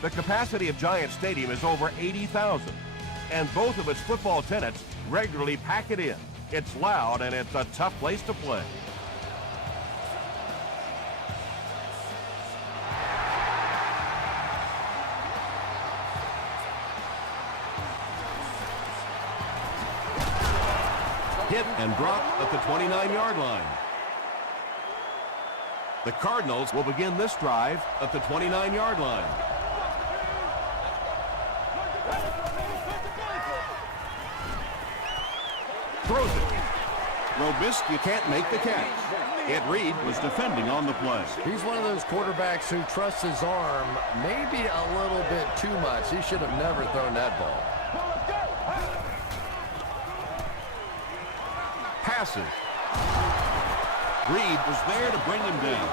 The capacity of Giant Stadium is over 80,000, and both of its football tenants regularly pack it in. It's loud, and it's a tough place to play. Hit and drop at the 29-yard line. The Cardinals will begin this drive at the 29-yard line. Throws it. Robisky can't make the catch. Ed Reed was defending on the play. He's one of those quarterbacks who trusts his arm maybe a little bit too much. He should have never thrown that ball. Passes. Reed was there to bring him down.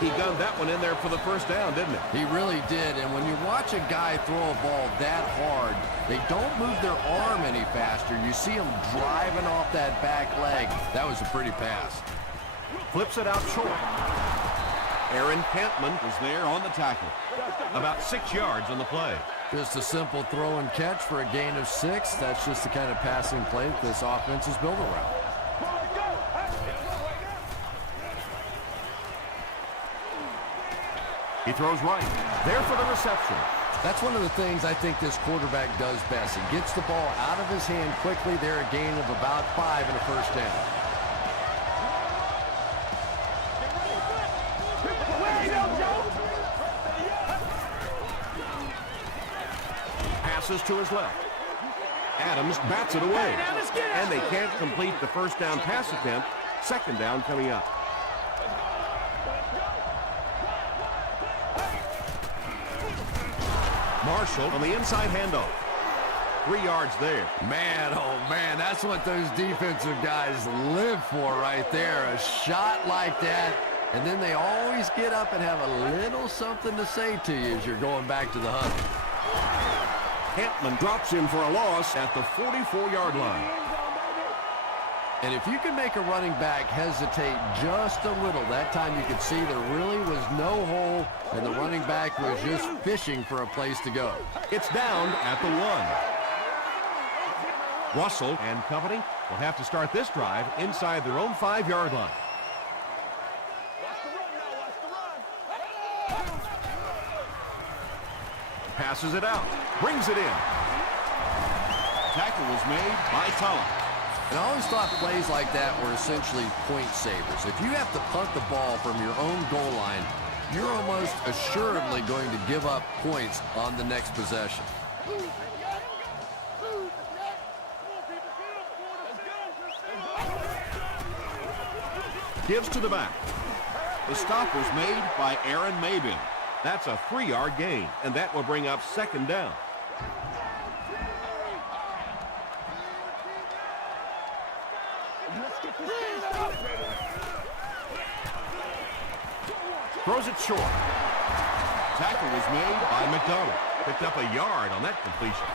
He gunned that one in there for the first down, didn't he? He really did, and when you watch a guy throw a ball that hard, they don't move their arm any faster. You see him driving off that back leg. That was a pretty pass. Flips it out short. Aaron Kentman was there on the tackle. About 6 yards on the play. Just a simple throw and catch for a gain of 6. That's just the kind of passing play that this offense is built around. He throws right. There for the reception. That's one of the things I think this quarterback does best. He gets the ball out of his hand quickly. There, a gain of about 5 and a first down. Passes to his left. Adams bats it away. And they can't complete the first down pass attempt. Second down coming up. Marshall on the inside handoff. 3 yards there. Man, oh man, that's what those defensive guys live for right there. A shot like that, and then they always get up and have a little something to say to you as you're going back to the hunt. Kentman drops him for a loss at the 44-yard line. And if you can make a running back hesitate just a little, that time you could see there really was no hole, and the running back was just fishing for a place to go. It's down at the 1. Russell and company will have to start this drive inside their own 5-yard line. Passes it out, brings it in. Tackle was made by Tulloch. And I always thought plays like that were essentially point savers. If you have to punt the ball from your own goal line, you're almost assuredly going to give up points on the next possession. Gives to the back. The stop was made by Aaron Mabin. That's a 3-yard gain, and that will bring up second down. Throws it short. Tackle was made by McDonald. Picked up a yard on that completion.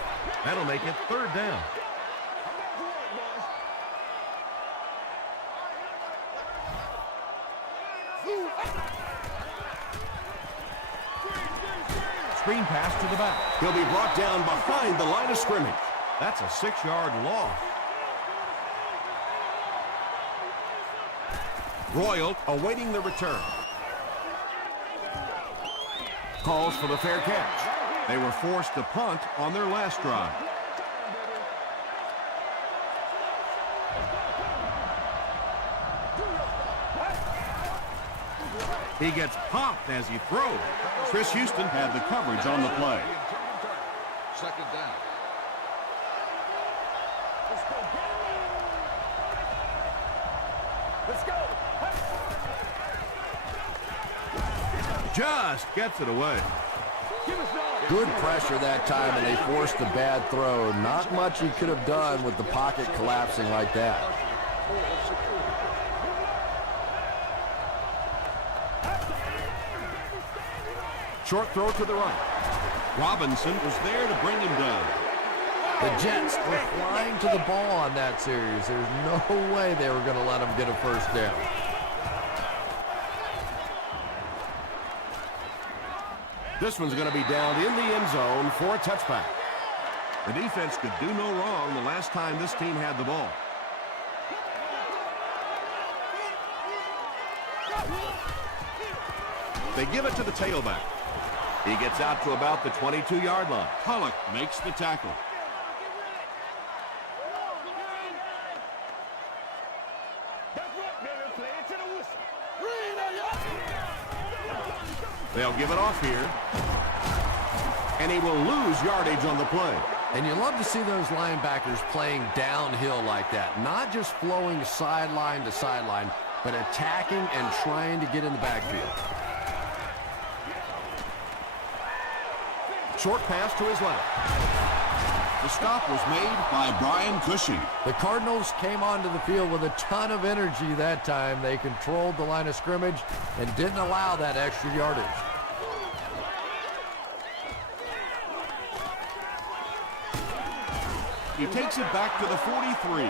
That'll make it third down. Screen pass to the back. He'll be brought down behind the line of scrimmage. That's a 6-yard loss. Royal awaiting the return. Calls for the fair catch. They were forced to punt on their last drive. He gets popped as he throws. Chris Houston had the coverage on the play. Second down. Let's go. Just gets it away. Good pressure that time, and they forced a bad throw. Not much he could have done with the pocket collapsing like that. Short throw to the right. Robinson was there to bring him down. The Jets were flying to the ball on that series. There's no way they were going to let him get a first down. This one's going to be down in the end zone for a touchback. The defense could do no wrong the last time this team had the ball. They give it to the tailback. He gets out to about the 22-yard line. Pollock makes the tackle. They'll give it off here. And he will lose yardage on the play. And you love to see those linebackers playing downhill like that. Not just flowing sideline to sideline, but attacking and trying to get in the backfield. Short pass to his left. The stop was made by Brian Cushing. The Cardinals came onto the field with a ton of energy that time. They controlled the line of scrimmage and didn't allow that extra yardage. He takes it back to the 43.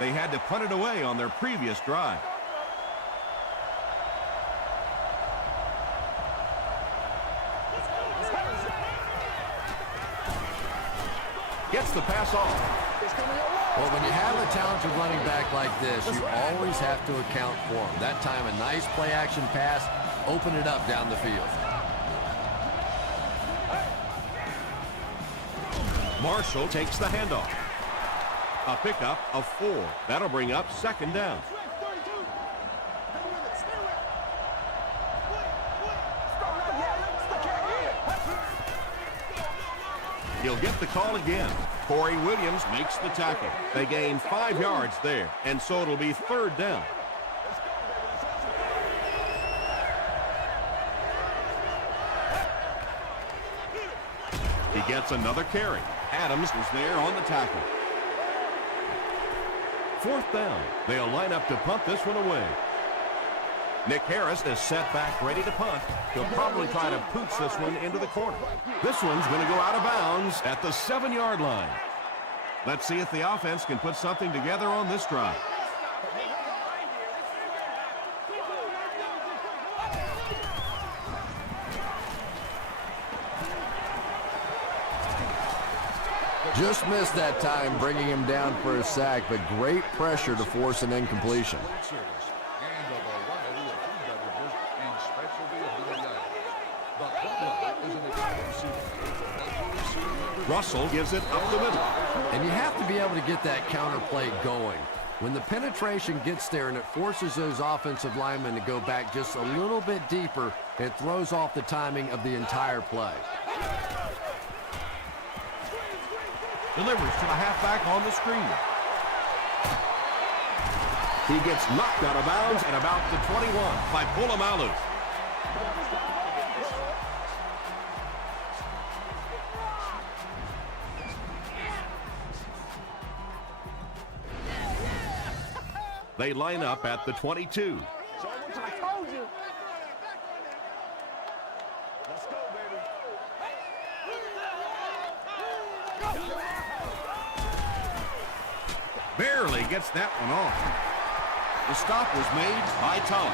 They had to punt it away on their previous drive. Gets the pass off. Well, when you have a talented running back like this, you always have to account for him. That time, a nice play-action pass, open it up down the field. Marshall takes the handoff. A pickup of 4. That'll bring up second down. He'll get the call again. Corey Williams makes the tackle. They gain 5 yards there, and so it'll be third down. He gets another carry. Adams was there on the tackle. Fourth down. They'll line up to punt this one away. Nick Harris is set back ready to punt. He'll probably try to pooch this one into the corner. This one's going to go out of bounds at the 7-yard line. Let's see if the offense can put something together on this drive. Just missed that time, bringing him down for a sack, but great pressure to force an incompletion. Russell gives it up the middle. And you have to be able to get that counter play going. When the penetration gets there and it forces those offensive linemen to go back just a little bit deeper, it throws off the timing of the entire play. Delivers to the halfback on the screen. He gets knocked out of bounds at about the 21 by Polamalu. They line up at the 22. I told you. Let's go, baby. Barely gets that one off. The stop was made by Tom.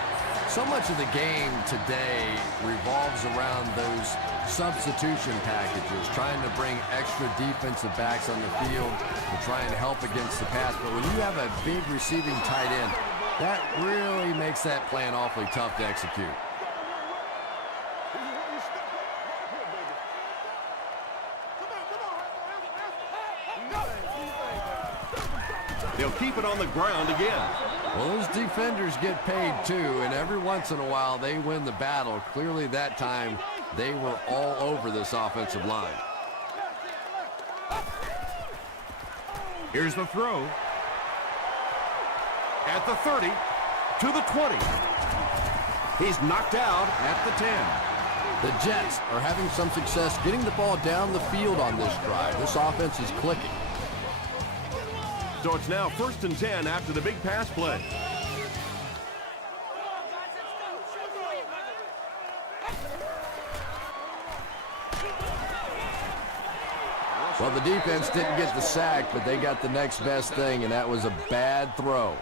So much of the game today revolves around those substitution packages, trying to bring extra defensive backs on the field to try and help against the pass. But when you have a big receiving tight end, that really makes that plan awfully tough to execute. They'll keep it on the ground again. Well, those defenders get paid too, and every once in a while they win the battle. Clearly that time they were all over this offensive line. Here's the throw. At the 30, to the 20. He's knocked out at the 10. The Jets are having some success getting the ball down the field on this drive. This offense is clicking. So it's now 1st and 10 after the big pass play. Well, the defense didn't get the sack, but they got the next best thing, and that was a bad throw.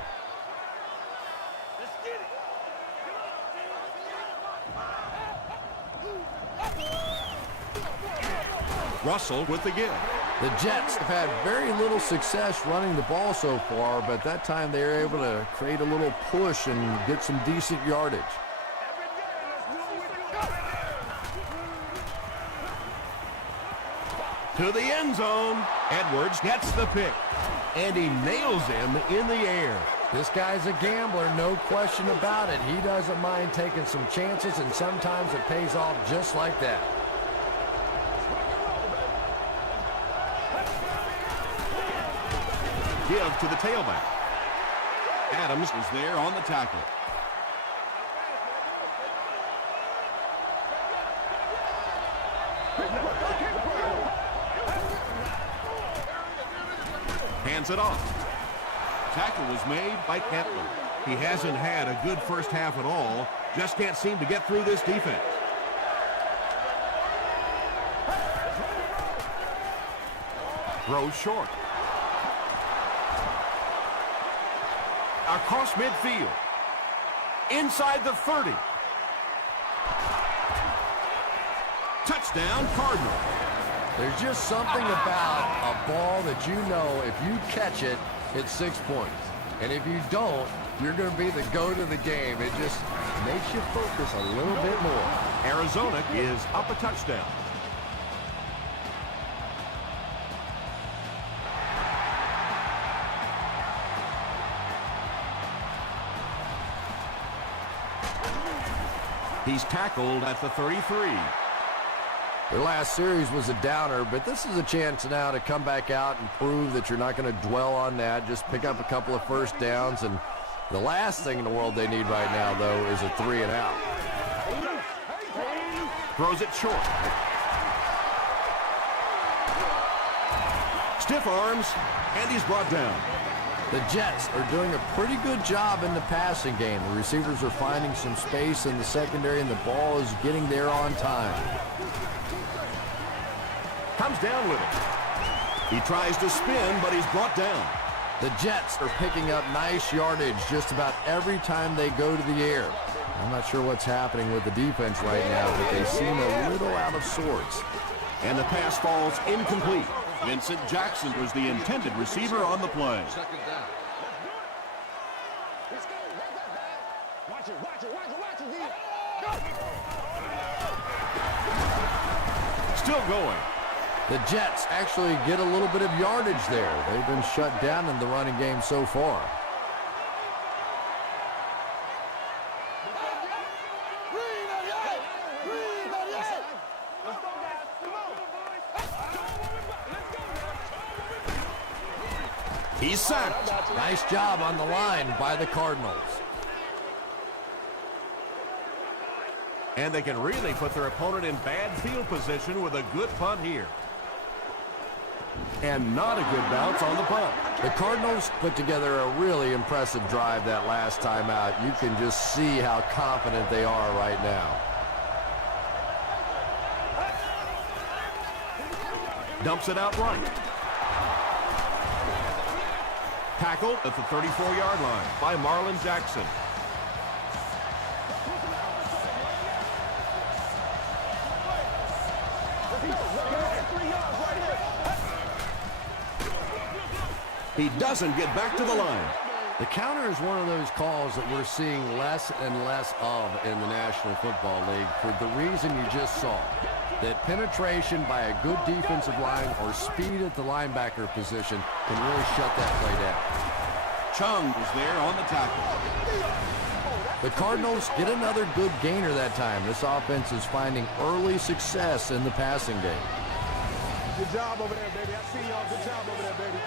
Russell with the give. The Jets have had very little success running the ball so far, but that time they were able to create a little push and get some decent yardage. To the end zone. Edwards gets the pick. And he nails him in the air. This guy's a gambler, no question about it. He doesn't mind taking some chances, and sometimes it pays off just like that. Give to the tailback. Adams is there on the tackle. Hands it off. Tackle was made by Kentler. He hasn't had a good first half at all. Just can't seem to get through this defense. Throws short. Across midfield. Inside the 30. Touchdown, Cardinals. There's just something about a ball that you know if you catch it, it's 6 points. And if you don't, you're going to be the goat of the game. It just makes you focus a little bit more. Arizona is up a touchdown. He's tackled at the 33. Their last series was a downer, but this is a chance now to come back out and prove that you're not going to dwell on that. Just pick up a couple of first downs, and the last thing in the world they need right now, though, is a 3 and out. Throws it short. Stiff arms, and he's brought down. The Jets are doing a pretty good job in the passing game. The receivers are finding some space in the secondary, and the ball is getting there on time. Comes down with it. He tries to spin, but he's brought down. The Jets are picking up nice yardage just about every time they go to the air. I'm not sure what's happening with the defense right now, but they seem a little out of sorts. And the pass falls incomplete. Vincent Jackson was the intended receiver on the play. Second down. Let's go. Watch it, watch it, watch it, watch it, Go! Still going. The Jets actually get a little bit of yardage there. They've been shut down in the running game so far. He's sacked. Nice job on the line by the Cardinals. And they can really put their opponent in bad field position with a good punt here. And not a good bounce on the punt. The Cardinals put together a really impressive drive that last time out. You can just see how confident they are right now. Dumps it out right. Tackled at the 34-yard line by Marlon Jackson. He doesn't get back to the line. The counter is one of those calls that we're seeing less and less of in the National Football League for the reason you just saw. That penetration by a good defensive line or speed at the linebacker position can really shut that play down. Chung was there on the tackle. The Cardinals get another good gainer that time. This offense is finding early success in the passing game. Good job over there, baby. I see y'all. Good job over there, baby.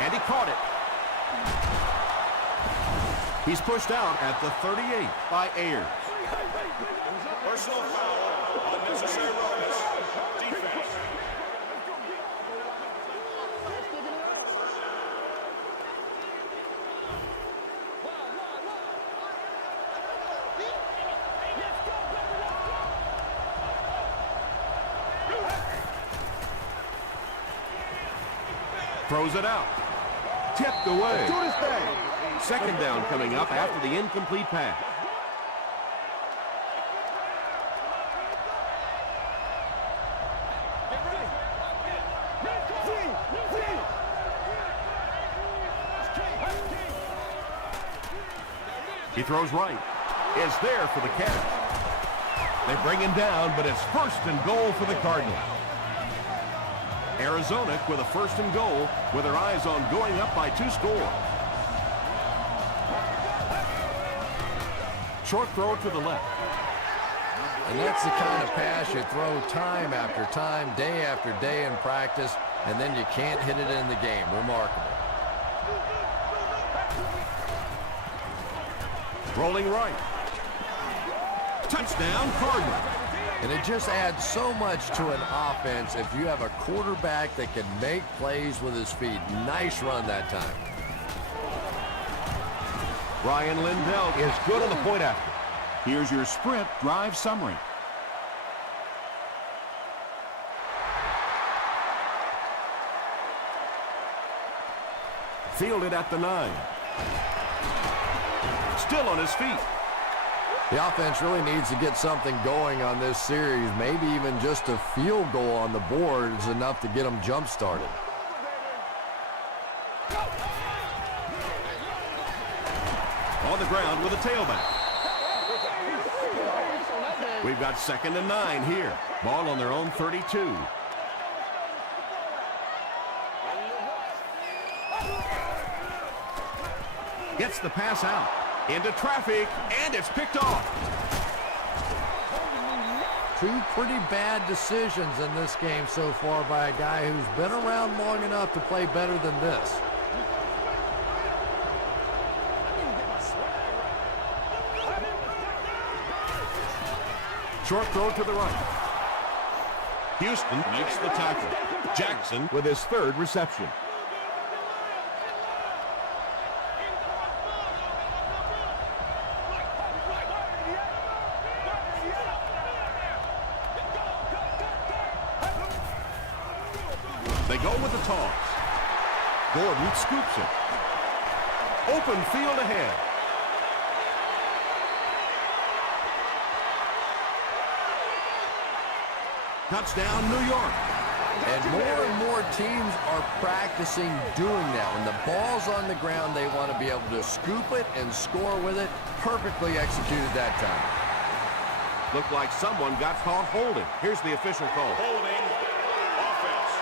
And he caught it. He's pushed out at the 38 by Ayers. Personal foul, unnecessary roughness, defense. Throws it out. Tipped away. Do this thing. Second down coming up after the incomplete pass. He throws right. Is there for the catch. They bring him down, but it's first and goal for the Cardinals. Arizona with a first and goal with their eyes on going up by 2 scores. Short throw to the left. And that's the kind of pass you throw time after time, day after day in practice, and then you can't hit it in the game. Remarkable. Rolling right. Touchdown, Cardinals. And it just adds so much to an offense if you have a quarterback that can make plays with his feet. Nice run that time. Ryan Lindell is good on the point after. Here's your sprint drive summary. Fielded at the 9. Still on his feet. The offense really needs to get something going on this series. Maybe even just a field goal on the board is enough to get them jump-started. On the ground with a tailback. We've got 2nd and 9 here. Ball on their own 32. Gets the pass out. Into traffic, and it's picked off. 2 pretty bad decisions in this game so far by a guy who's been around long enough to play better than this. Short throw to the right. Houston makes the tackle. Jackson with his 3rd reception. They go with the toss. Gordon scoops it. Open field ahead. Touchdown, New York. And more teams are practicing doing that. When the ball's on the ground, they want to be able to scoop it and score with it. Perfectly executed that time. Looked like someone got caught holding. Here's the official call. Holding. Offense.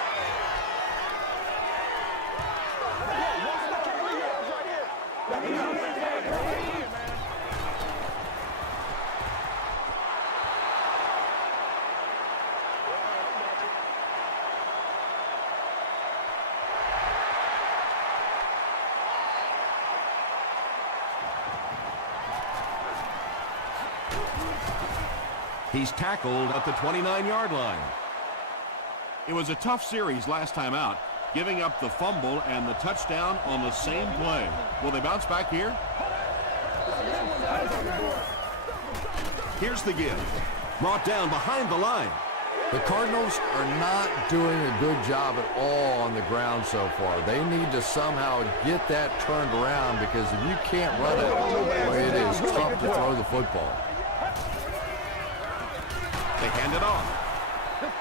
He's tackled at the 29-yard line. It was a tough series last time out, giving up the fumble and the touchdown on the same play. Will they bounce back here? Here's the give. Brought down behind the line. The Cardinals are not doing a good job at all on the ground so far. They need to somehow get that turned around, because if you can't run it, well, it is tough to throw the football. They hand it off.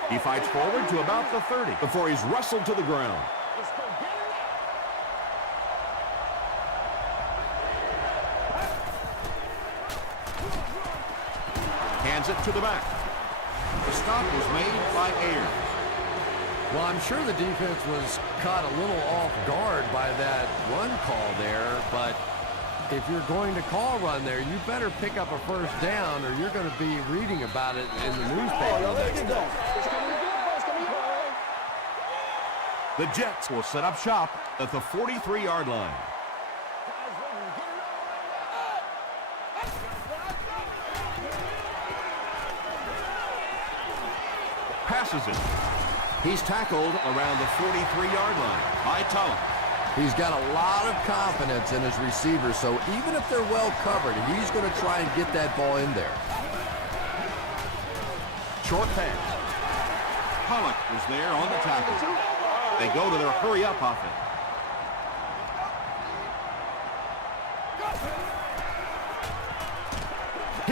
He fights forward to about the 30 before he's wrestled to the ground. Hands it to the back. The stop was made by Ayers. Well, I'm sure the defense was caught a little off guard by that run call there, but if you're going to call run there, you better pick up a first down, or you're going to be reading about it in the newspaper the next day. The Jets will set up shop at the 43-yard line. Passes it. He's tackled around the 43-yard line by Tulloch. He's got a lot of confidence in his receivers, so even if they're well covered, he's going to try and get that ball in there. Short pass. Tulloch was there on the tackle. They go to their hurry-up offense.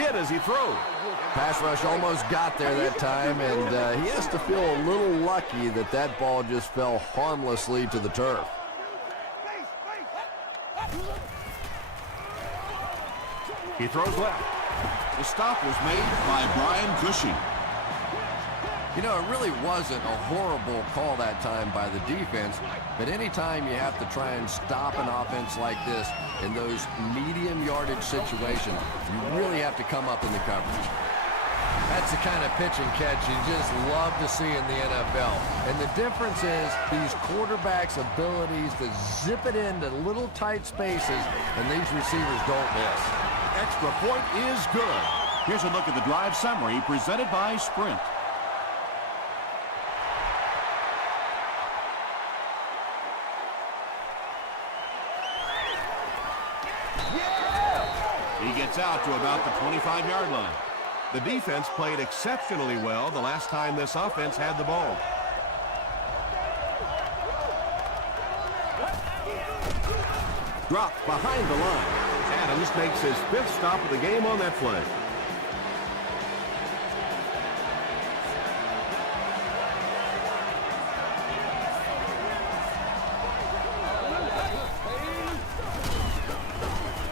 hit as he throws. Pass rush almost got there that time, and he has to feel a little lucky that that ball just fell harmlessly to the turf. He throws left. The stop was made by Brian Cushing. You know, it really wasn't a horrible call that time by the defense, but anytime you have to try and stop an offense like this in those medium yardage situations, you really have to come up in the coverage. That's the kind of pitch and catch you just love to see in the NFL. And the difference is these quarterbacks' abilities to zip it into little tight spaces, and these receivers don't miss. Extra point is good. Here's a look at the drive summary presented by Sprint. He gets out to about the 25-yard line. The defense played exceptionally well the last time this offense had the ball. Dropped behind the line. Adams makes his 5th stop of the game on that play.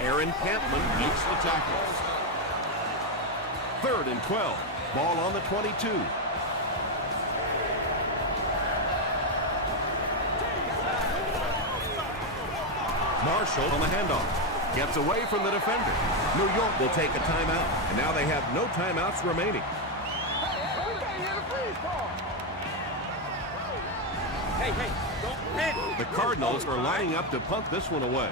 Aaron Campman makes the tackle. 3rd and 12. Ball on the 22. Marshall on the handoff. Gets away from the defender. New York will take a timeout, and now they have no timeouts remaining. The Cardinals are lining up to punt this one away.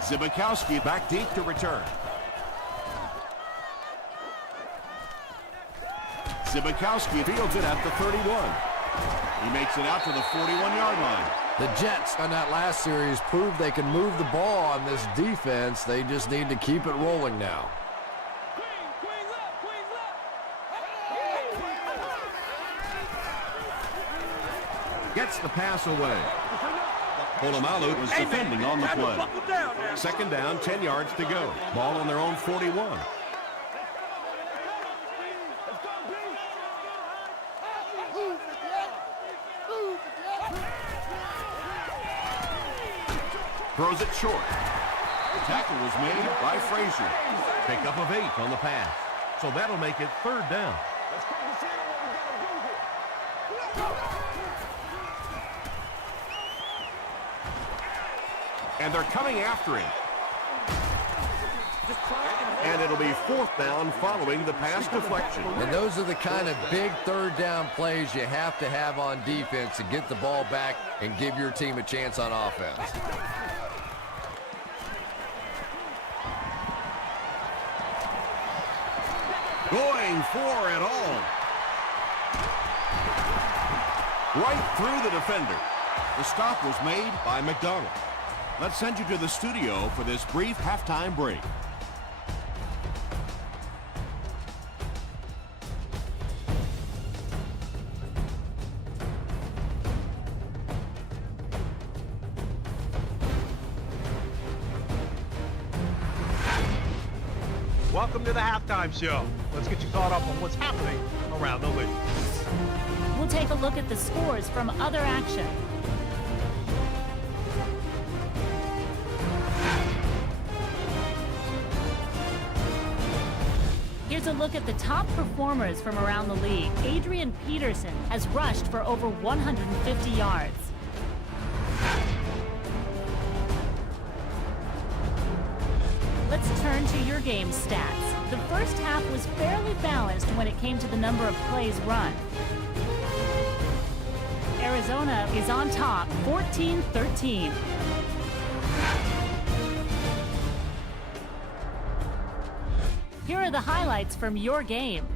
Zibikowski back deep to return. Zibikowski fields it at the 31. He makes it out to the 41-yard line. The Jets on that last series proved they can move the ball on this defense. They just need to keep it rolling now. Gets the pass away. Polamalu was defending on the play. 2nd down, 10 yards to go. Ball on their own 41. Throws it short. The tackle was made by Frazier. Pickup of 8 on the pass. So that'll make it 3rd down. And they're coming after him. And it'll be 4th down following the pass deflection. And those are the kind of big 3rd down plays you have to have on defense to get the ball back and give your team a chance on offense. Going for it all. Right through the defender. The stop was made by McDonald. Let's send you to the studio for this brief halftime break. Welcome to the halftime show. Let's get you caught up on what's happening around the league. We'll take a look at the scores from other action. Here's a look at the top performers from around the league. Adrian Peterson has rushed for over 150 yards. Let's turn to your game stats. The first half was fairly balanced when it came to the number of plays run. Arizona is on top, 14-13. Here are the highlights from your game.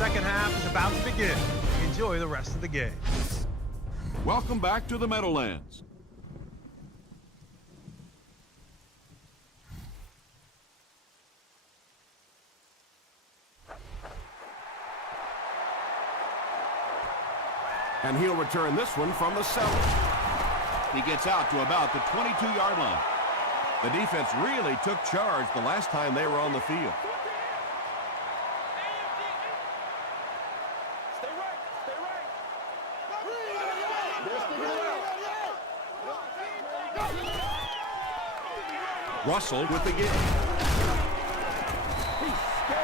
second half is about to begin. Enjoy the rest of the game. Welcome back to the Meadowlands. And he'll return this one from the 7. He gets out to about the 22-yard line. The defense really took charge the last time they were on the field. Russell with the game.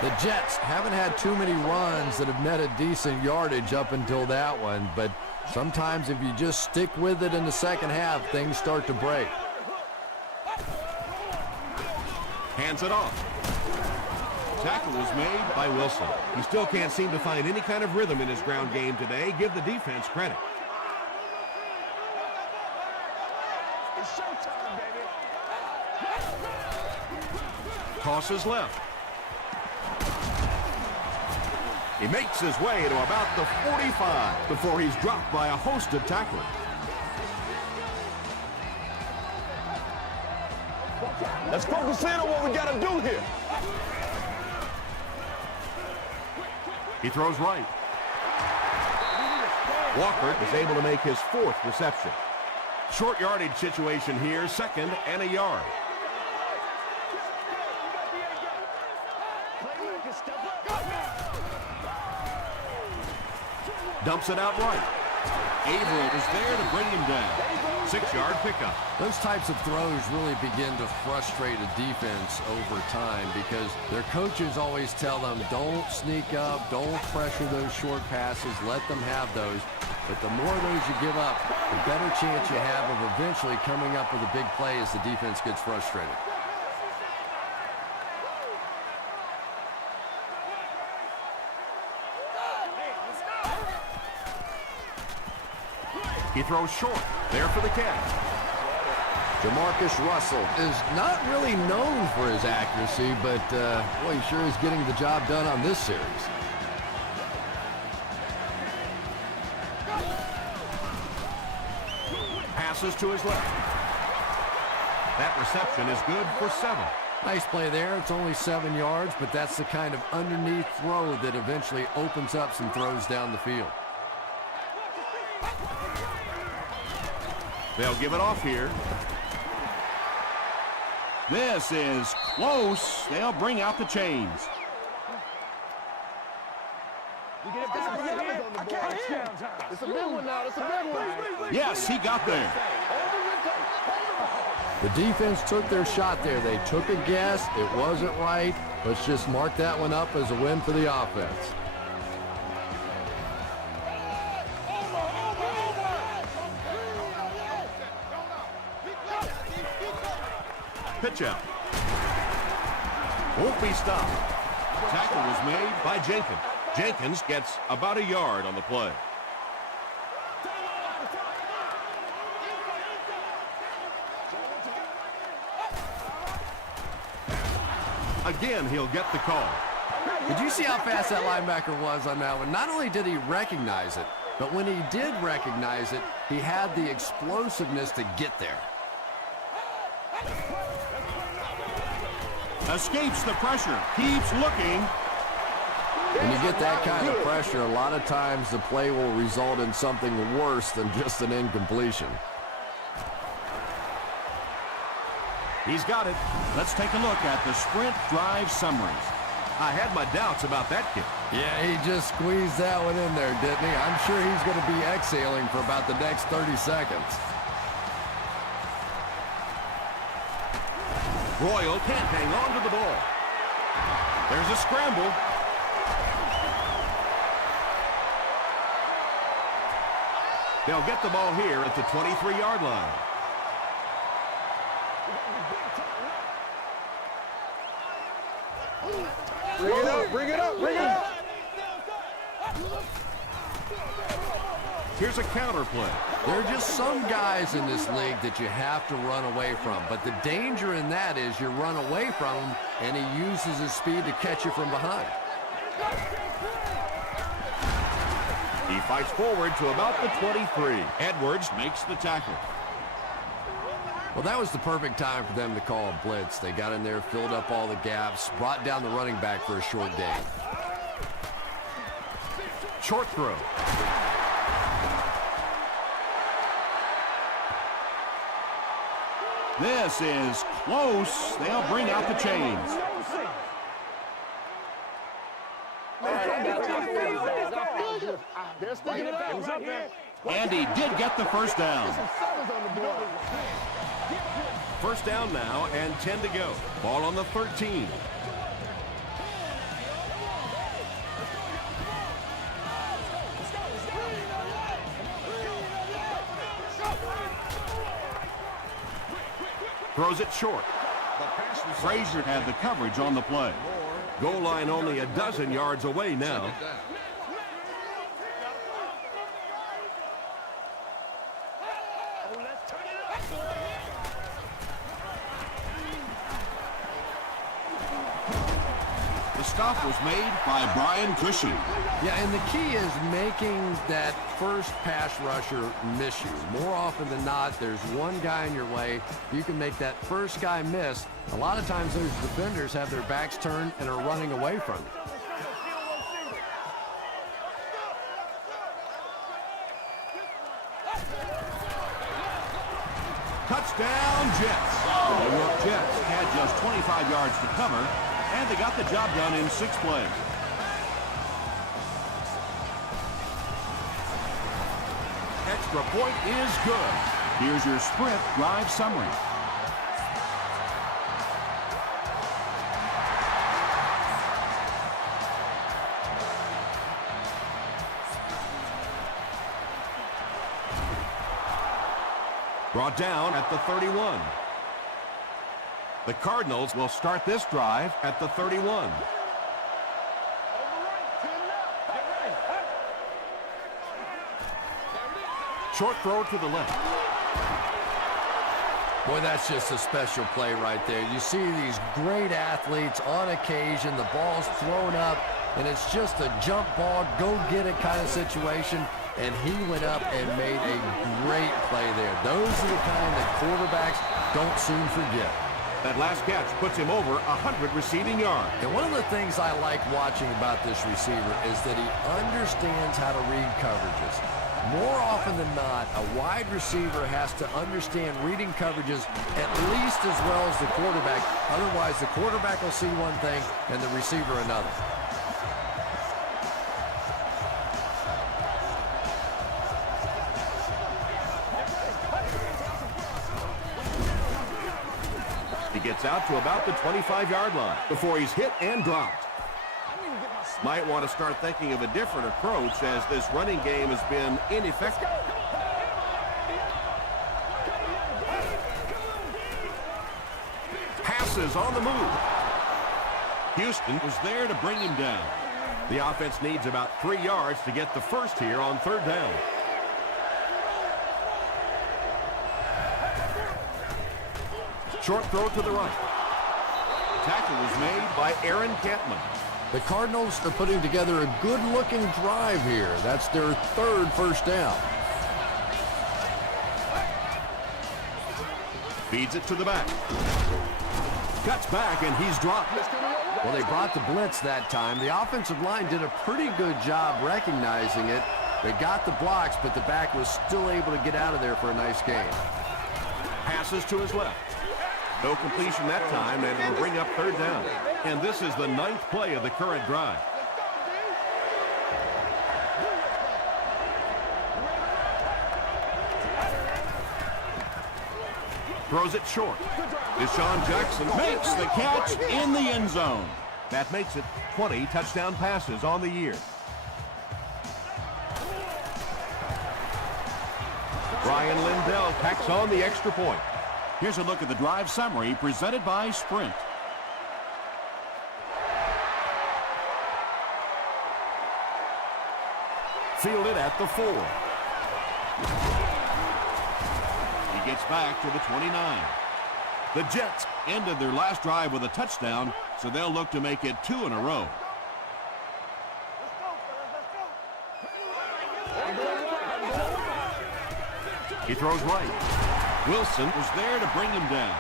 The Jets haven't had too many runs that have netted decent yardage up until that one, but sometimes if you just stick with it in the second half, things start to break. Hands it off. Tackle was made by Wilson. He still can't seem to find any kind of rhythm in his ground game today. Give the defense credit. It's showtime, baby. Tosses left. He makes his way to about the 45 before he's dropped by a host of tacklers. Let's focus in on what we got to do here. He throws right. Walker is able to make his 4th reception. Short yardage situation here, 2nd and a yard. Dumps it out right. Averill is there to bring him down. 6-yard pickup. Those types of throws really begin to frustrate a defense over time because their coaches always tell them, don't sneak up, don't pressure those short passes, let them have those. But the more of those you give up, the better chance you have of eventually coming up with a big play as the defense gets frustrated. He throws short. There for the catch. Jamarcus Russell is not really known for his accuracy, but boy, he sure is getting the job done on this series. Passes to his left. That reception is good for 7. Nice play there. It's only 7 yards, but that's the kind of underneath throw that eventually opens up some throws down the field. They'll give it off here. This is close. They'll bring out the chains. It's a big one now. It's a big one. Yes, he got there. The defense took their shot there. They took a guess. It wasn't right. Let's just mark that one up as a win for the offense. Pitch out. Won't be stopped. Tackle was made by Jenkins. Jenkins gets about a yard on the play. Again, he'll get the call. Did you see how fast that linebacker was on that one? Not only did he recognize it, but when he did recognize it, he had the explosiveness to get there. Escapes the pressure. Keeps looking. When you get that kind of pressure, a lot of times the play will result in something worse than just an incompletion. He's got it. Let's take a look at the sprint drive summaries. I had my doubts about that kid. Yeah, he just squeezed that one in there, didn't he? I'm sure he's going to be exhaling for about the next 30 seconds. Royal can't hang on to the ball. There's a scramble. They'll get the ball here at the 23-yard line. Bring it up, bring it up, bring it up. Here's a counter play. There are just some guys in this league that you have to run away from. But the danger in that is you run away from him, and he uses his speed to catch you from behind. He fights forward to about the 23. Edwards makes the tackle. Well, that was the perfect time for them to call a blitz. They got in there, filled up all the gaps, brought down the running back for a short gain. Short throw. This is close. They'll bring out the chains. And he did get the first down. First down now and 10 to go. Ball on the 13. Throws it short. Frazier had the coverage on the play. Goal line only a dozen yards away now. Second down. The stop was made by Brian Cushing. Yeah, and the key is making that first pass rusher miss you. More often than not, there's one guy in your way. You can make that first guy miss. A lot of times those defenders have their backs turned and are running away from you. Touchdown, Jets. The New York Jets had just 25 yards to cover, and they got the job done in 6 plays. Extra point is good. Here's your sprint drive summary. Brought down at the 31. The Cardinals will start this drive at the 31. Short throw to the left. Boy, that's just a special play right there. You see these great athletes on occasion, the ball's thrown up, and it's just a jump ball, go get it kind of situation, and he went up and made a great play there. Those are the kind that quarterbacks don't soon forget. That last catch puts him over 100 receiving yards. And one of the things I like watching about this receiver is that he understands how to read coverages. More often than not, a wide receiver has to understand reading coverages at least as well as the quarterback. Otherwise, the quarterback will see one thing and the receiver another. He gets out to about the 25-yard line before he's hit and dropped. Might want to start thinking of a different approach as this running game has been ineffective. Passes on the move. Houston was there to bring him down. The offense needs about 3 yards to get the first here on third down. Short throw to the right. Tackle was made by Aaron Campman. The Cardinals are putting together a good-looking drive here. That's their third first down. Feeds it to the back. Cuts back, and he's dropped. Well, they brought the blitz that time. The offensive line did a pretty good job recognizing it. They got the blocks, but the back was still able to get out of there for a nice gain. Passes to his left. No completion that time, and will bring up third down. And this is the 9th play of the current drive. Throws it short. Deshaun Jackson Makes the catch in the end zone. That makes it 20 touchdown passes on the year. Brian Lindell tacks on the extra point. Here's a look at the drive summary presented by Sprint. Fielded at the 4. He gets back to the 29. The Jets Ended their last drive with a touchdown, so they'll look to make it 2 in a row. He throws right. Wilson was there to bring him down.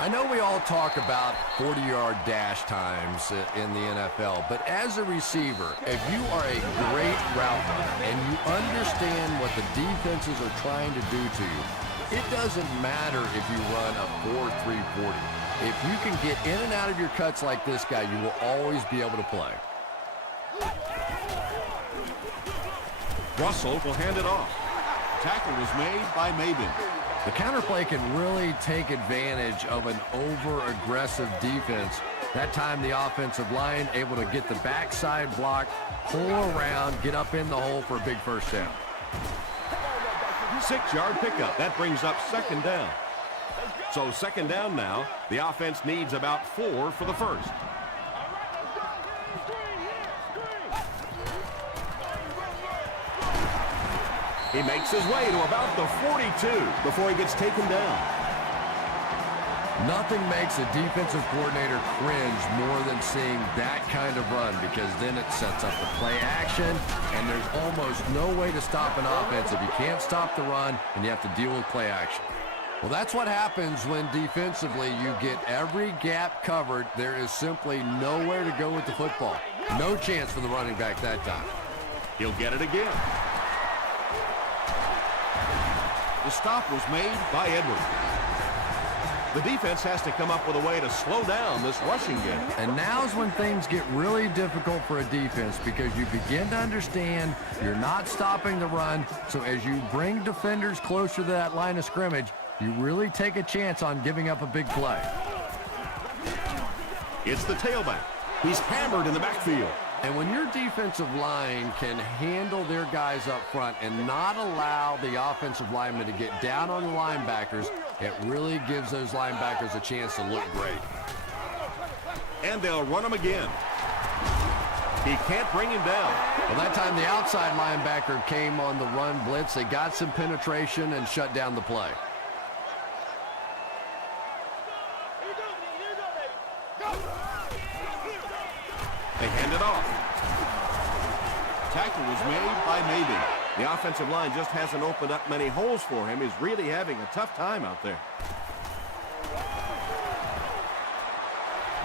I know we all talk about 40-yard dash times in the NFL, but as a receiver, if you are a great route runner and you understand what the defenses are trying to do to you, it doesn't matter if you run a 4.340. If you can get in and out of your cuts like this guy, you will always be able to play. Russell will hand it off. Tackle was made by Maben. The counterplay can really take advantage of an over-aggressive defense. That time the offensive line able to get the backside block, pull around, get up in the hole for a big first down. 6-yard pickup. That brings up second down. So second down now. The offense needs about 4 for the first. He makes his way to about the 42 before he gets taken down. Nothing makes a defensive coordinator cringe more than seeing that kind of run, because then it sets up the play action, and there's almost no way to stop an offense if you can't stop the run and you have to deal with play action. Well, that's what happens when defensively you get every gap covered. There is simply nowhere to go with the football. No chance for the running back that time. He'll get it again. The stop was made By Edwards. The defense has to come up with a way to slow down this rushing game. And now's when things get really difficult for a defense, because you begin to understand you're not stopping the run. So as you bring defenders closer to that line of scrimmage, you really take a chance on giving up a big play. It's the tailback. He's hammered in the backfield. And when your defensive line can handle their guys up front and not allow the offensive linemen to get down on the linebackers, it really gives those linebackers a chance to look great. And they'll run him again. He can't bring him down. Well, that time the outside linebacker came on the run blitz. They got some penetration and shut down the play. They hand it off. Tackle was made by Maben. The offensive line just hasn't opened up many holes for him. He's really having a tough time out there.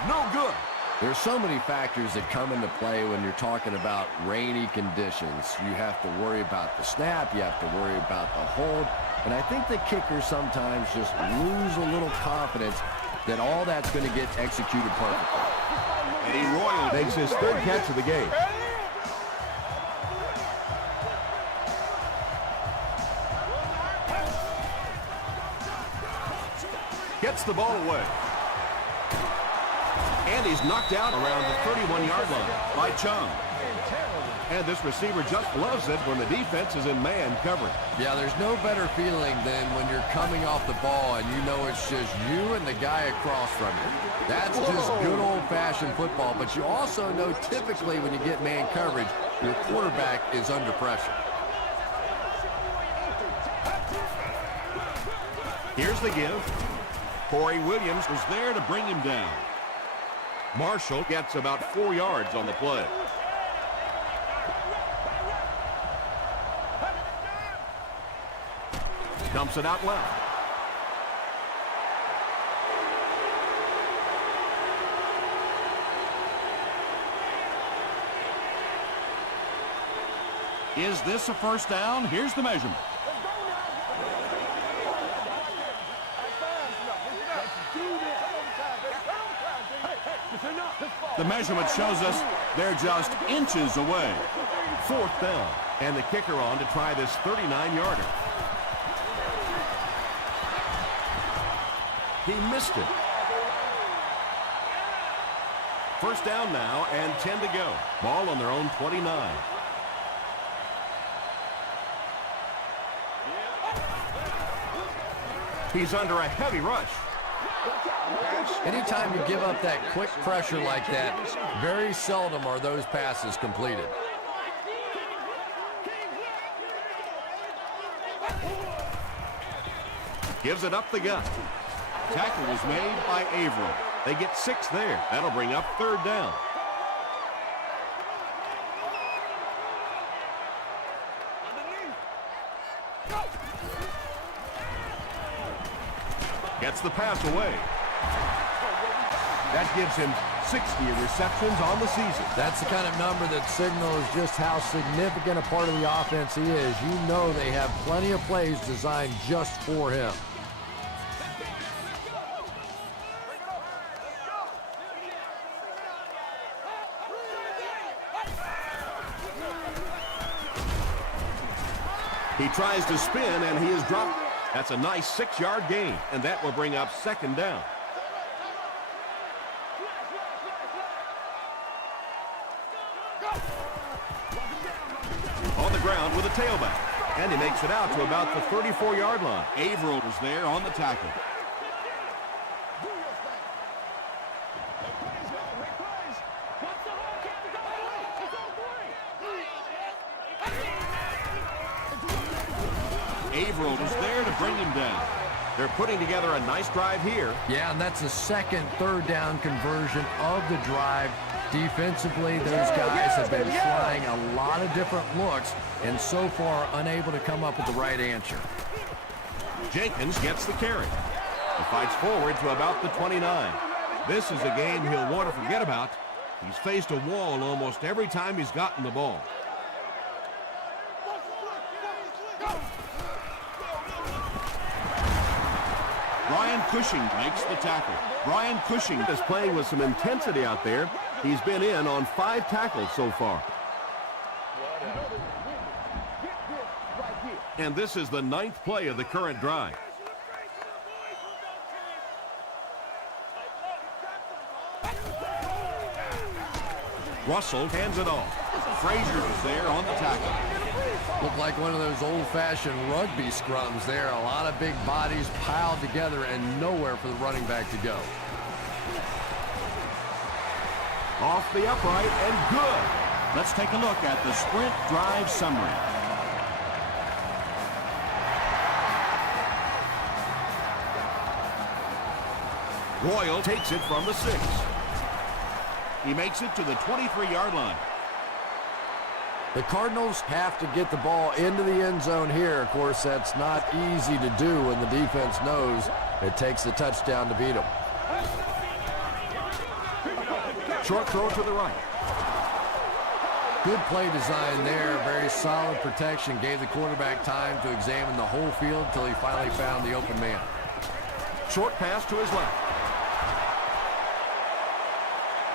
No good. There's so many factors that come into play when you're talking about rainy conditions. You have to worry about the snap. You have to worry about the hold. And I think the kickers sometimes just lose a little confidence that all that's going to get executed perfectly. Eddie Royal makes his third catch of the game. Gets the ball away. And he's knocked out around the 31-yard line by Chung. And this receiver just loves it when the defense is in man coverage. Yeah, there's no better feeling than when you're coming off the ball and you know it's just you and the guy across from you. That's just good old-fashioned football. But you also know typically when you get man coverage, your quarterback is under pressure. Here's the give. Corey Williams was there to bring him down. Marshall gets about 4 yards on the play. Dumps it out left. Is this a first down? Here's the measurement. The measurement shows us they're just inches away. 4th down. And the kicker on to try this 39-yarder. He missed it. First down now and 10 to go. Ball on their own 29. He's under a heavy rush. Anytime you give up that quick pressure like that, very seldom are those passes completed. Gives it up the gut. Tackle was made by Averill. They get 6 there. That'll bring up 3rd down. Gets the pass away. That gives him 60 receptions on the season. That's the kind of number that signals just how significant a part of the offense he is. You know they have plenty of plays designed just for him. He tries to spin, and he is dropped. That's a nice 6-yard gain, and that will bring up 2nd down. On the ground with a tailback, and he makes it out to about the 34-yard line. Averill was there on the tackle. Averill was there to bring him down. They're putting together a nice drive here. Yeah, and that's the second third down conversion of the drive. Defensively, those guys have been trying a lot of different looks and so far unable to come up with the right answer. Jenkins gets the carry. He fights forward to about the 29. This is a game he'll want to forget about. He's faced a wall almost every time he's gotten the ball. Brian Cushing makes the tackle. Brian Cushing Is playing with some intensity out there. He's been in on 5 tackles so far. And this is the 9th play of the current drive. Russell hands it off. Frazier was there on the tackle. Looked like one of those old-fashioned rugby scrums there. A lot of big bodies piled together and nowhere for the running back to go. Off the upright and good. Let's take a look at the sprint drive summary. Royal takes it from the 6. He makes it to the 23-yard line. The Cardinals have to get the ball into the end zone here. Of course, that's not easy to do when the defense knows it takes the touchdown to beat them. Short throw to the right. Good play design there. Very solid protection. Gave the quarterback time to examine the whole field until he finally found the open man. Short pass to his left.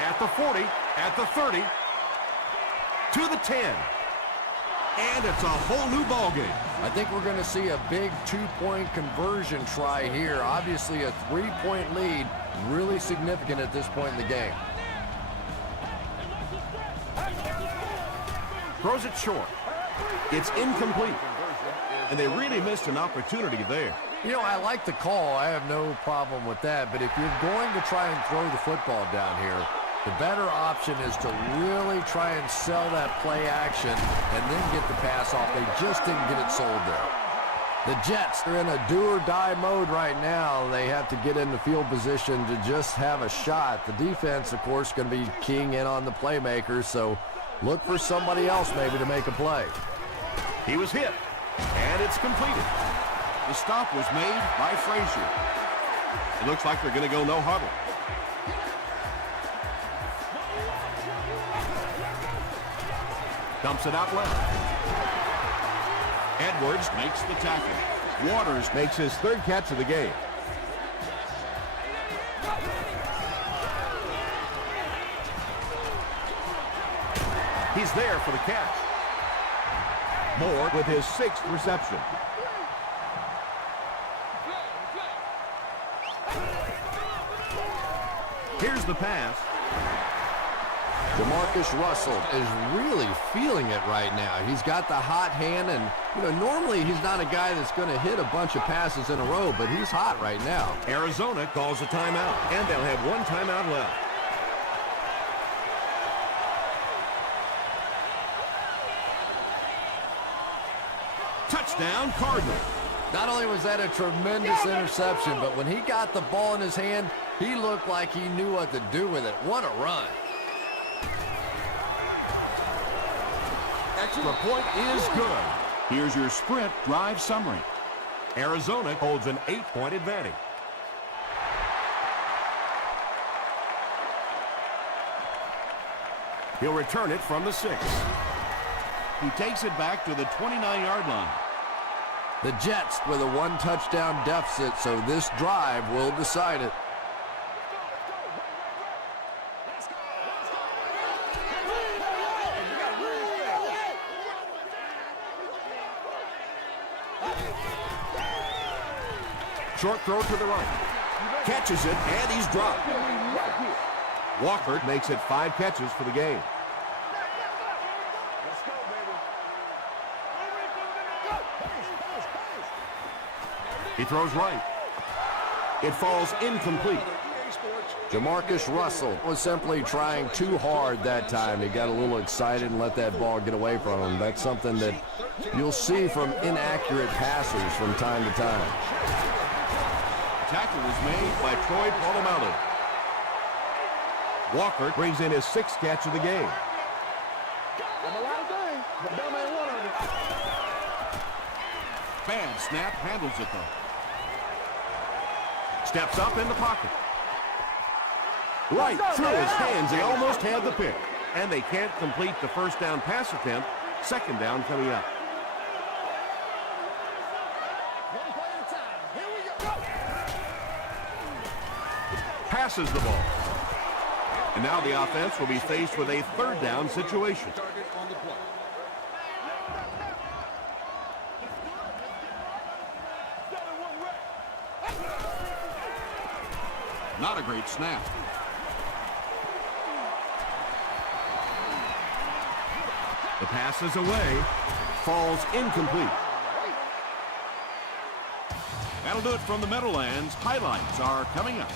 At the 40, at the 30, to the 10. And it's a whole new ball game. I think we're going to see a big 2-point conversion try here. Obviously a 3-point lead, really significant at this point in the game. Throws it short. It's incomplete. And they really missed an opportunity there. You know, I like the call. I have no problem with that. But if you're going to try and throw the football down here, the better option is to really try and sell that play action and then get the pass off. They just didn't get it sold there. The Jets are in a do-or-die mode right now. They have to get into field position to just have a shot. The defense, of course, going to be keying in on the playmakers, so look for somebody else maybe to make a play. He was hit, and it's completed. The stop was made by Frazier. It looks like they're going to go no huddle. Dumps it out left. Edwards makes the tackle. Waters makes his 3rd catch of the game. He's there for the catch. Moore with his 6th reception. Here's the pass. Jamarcus Russell is really feeling it right now. He's got the hot hand, and normally he's not a guy that's going to hit a bunch of passes in a row, but he's hot right now. Arizona calls a timeout, and they'll have 1 timeout left. Touchdown, Cardinals. Not only was that a tremendous interception, but when he got the ball in his hand, he looked like he knew what to do with it. What a run. Extra point is good. Here's your sprint drive summary. Arizona holds an 8-point advantage. He'll return it from the 6. He takes it back to the 29-yard line. The Jets with a 1-touchdown deficit, so this drive will decide it. Short throw to the right. Catches it, and he's dropped. Walker makes it 5 catches for the game. He throws right. It falls incomplete. Jamarcus Russell was simply trying too hard that time. He got a little excited and let that ball get away from him. That's something that you'll see from inaccurate passes from time to time. Tackle was made by Troy Polamalu. Walker brings in his 6th catch of the game. Bad snap, handles it though. Steps up in the pocket. Right through his hands. He almost had the pick. And they can't complete the first down pass attempt. Second down coming up. Passes the ball. And now the offense will be faced with a 3rd down situation. Target on the play. Not a great snap. The pass is away. Falls incomplete. That'll do it from the Meadowlands. Highlights are coming up.